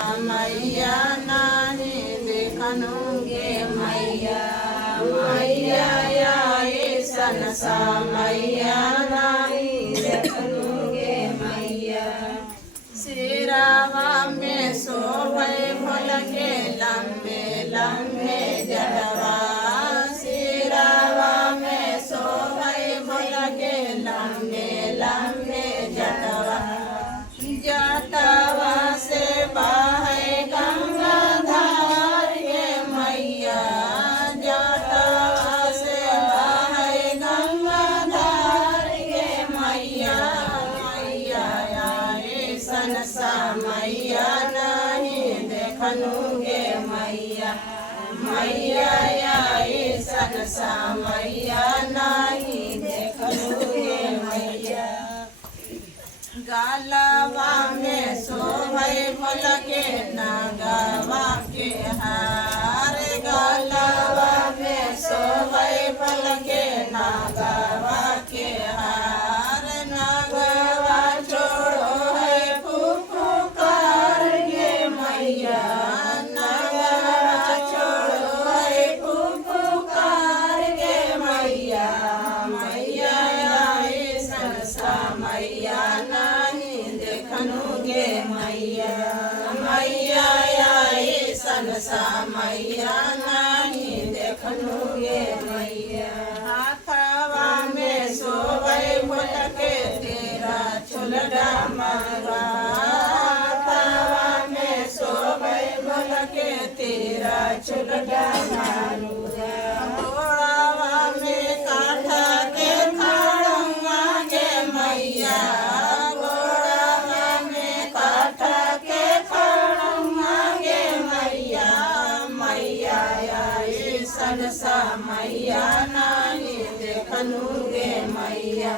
मैया नाही देखनुगे मैया मैया आए सनसा मैया नहीं देखनुगे मैया सिरावा में शोभे भोल के लंबे लंबे जड़वा सिरावा में शोभे भोल के लंबे लंबे जड़वा जटवा से बहे गंगा धार के मैया जटवा से बहे गंगा धार के मैया मैया आए सनसा मैया नहीं देखनुगे मैया मैया आए सनसा मैया नहीं देखनुगे मैया गालवा में शोभे भोल के नागवा के हार गालवा में शोभे भोल के नागवा के हार नागवा छोड़ो है फुफुकार गे मैया नागवा छोड़ो है फुफुकार गे मैया मैया आए सनसा मैया देखनुगे मैया मैया आए सनसा मैया नहीं देखनुगे मैया हाथवा में शोभे भोल के तेरा चुलड़ा मरवा हाथवा में शोभे भोल के तेरा चुलड़ा मारूगा घोड़ावा में काठा के थाड़ूंगा गे मैया सनसा मैया नहीं देखनुगे मैया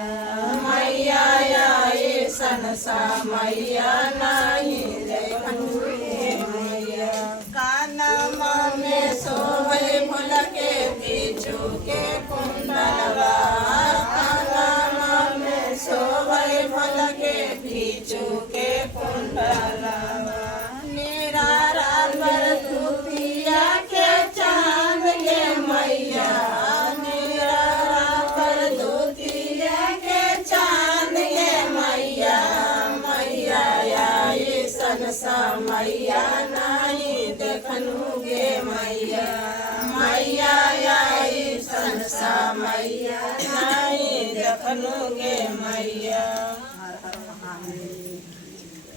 मैया आए सनसा मैया नहीं देखनुगे मैया कानमा में शोभे भोल के पीछू के कुंडलवा कानमा में शोभे भोल के पीछू के कुंडलवा मेरा रावर धुपिया के चांद गे मैया मेरा रावर धुतिया के चांद गे मैया मैया आए सनसा मैया नहीं देखनुगे मैया मैया आए सनसा मैया नहीं देखनुगे मैया।